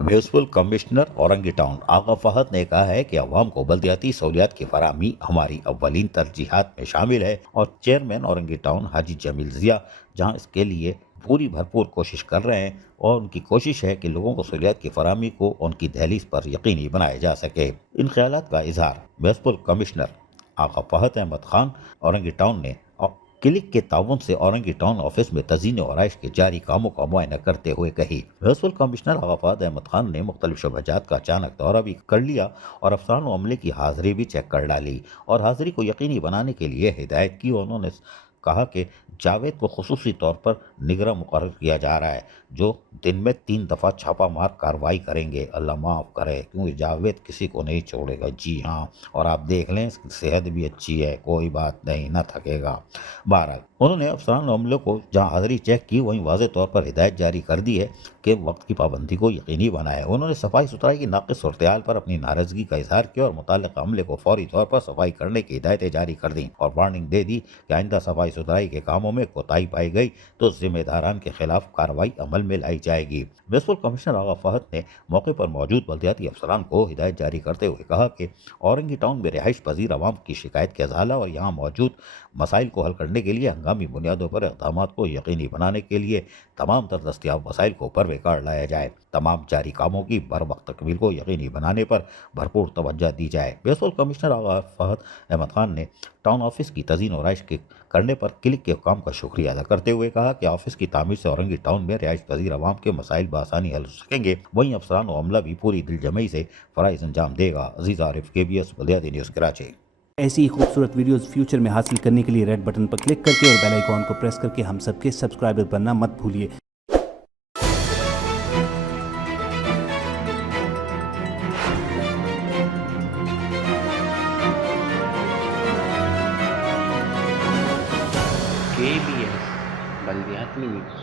Municipal commissioner Orangi town आगा फहद ने कहा है कि अवाम को बल्दियाती सहूलियात की फराहमी हमारी अव्वलीन तरजीहात में शामिल है और चेयरमैन औरंगी टाउन हाजी जमील जिया जहां इसके लिए पूरी भरपूर कोशिश कर रहे हैं और उनकी कोशिश है कि लोगों को सहूलियात की फराहमी को उनकी दहलीज पर यकीनी बनाया जा सके। इन ख्यालात का इजहार म्यूनसिपल कमिश्नर आगा फहद अहमद खान औरंगी टाउन ने क्लिक के ताउन से औरंगी टाउन ऑफिस में तज़ीन और आरइश के जारी कामों का मुआयना करते हुए कही। म्यूनसिपल कमिश्नर आगा फहद अहमद खान ने मुख्तलिफ शोबाजात का अचानक दौरा भी कर लिया और अफसरान व अमले की हाजिरी भी चेक कर डाली और हाजिरी को यकीनी बनाने के लिए हिदायत की। उन्होंने कहा कि जावेद को खुसूसी तौर पर निगरान मुकर्रर किया जा रहा है जो दिन में 3 दफ़ा छापा मार कार्रवाई करेंगे। अल्लाह माफ़ करे, क्योंकि जावेद किसी को नहीं छोड़ेगा। जी हाँ, और आप देख लें इसकी सेहत भी अच्छी है, कोई बात नहीं, ना थकेगा। बहरहाल उन्होंने अफसरान अमले को जहाँ हाजिरी चेक की वहीं वाज़े तौर पर हिदायत जारी कर दी है कि वक्त की पाबंदी को यकीनी बनाए। उन्होंने सफाई सुथराई की नाक़िस सूरत पर अपनी नाराज़गी का इजहार किया और मुताल्लिक़ा अमले को फौरी तौर पर सफाई करने की हिदायतें जारी कर दी और वार्निंग दे दी कि आइंदा सफाई सुथराई के कामों में कोताही पाई गई तो जिम्मेदारान के खिलाफ कार्रवाई अमल में लाई जाएगी। म्यूनसिपल कमिश्नर आगा फहद ने मौके पर मौजूद बल्दियाती अफसरान को हिदायत जारी करते हुए कहा कि औरंगी टाउन में रिहाइश पजीर अवाम की शिकायत के अजाला और यहाँ मौजूद मसाइल को हल करने के लिए हंगामी बुनियादों पर इक़दाम को यकीनी बनाने के लिए तमाम तर दस्तियाब वसाइल को परवेकार लाया जाए। तमाम जारी कामों की बर वक्त तकमील को यकीनी बनाने पर भरपूर तवज्जो दी जाए। म्यूनसिपल कमिश्नर आगा फहद अहमद खान ने टाउन ऑफिस की तज़ीन और आरइश के करने पर क्लिक के काम का शुक्रिया अदा करते हुए कहा कि ऑफिस की तामीर से औरंगी टाउन में रिहाइश पजीर अवाम के मसाइल बआसानी हल हो सकेंगे। वहीं अफसरान व अमला भी पूरी दिलजमई से फ़राइज़ अंजाम देगा। अजीज़ आरिफ, KBS बल्दियाती न्यूज़ कराची। ऐसी ही खूबसूरत वीडियोस फ्यूचर में हासिल करने के लिए रेड बटन पर क्लिक करके और बेल आइकॉन को प्रेस करके हम सबके सब्सक्राइबर बनना मत भूलिए। KBS बल्दियाती न्यूज़।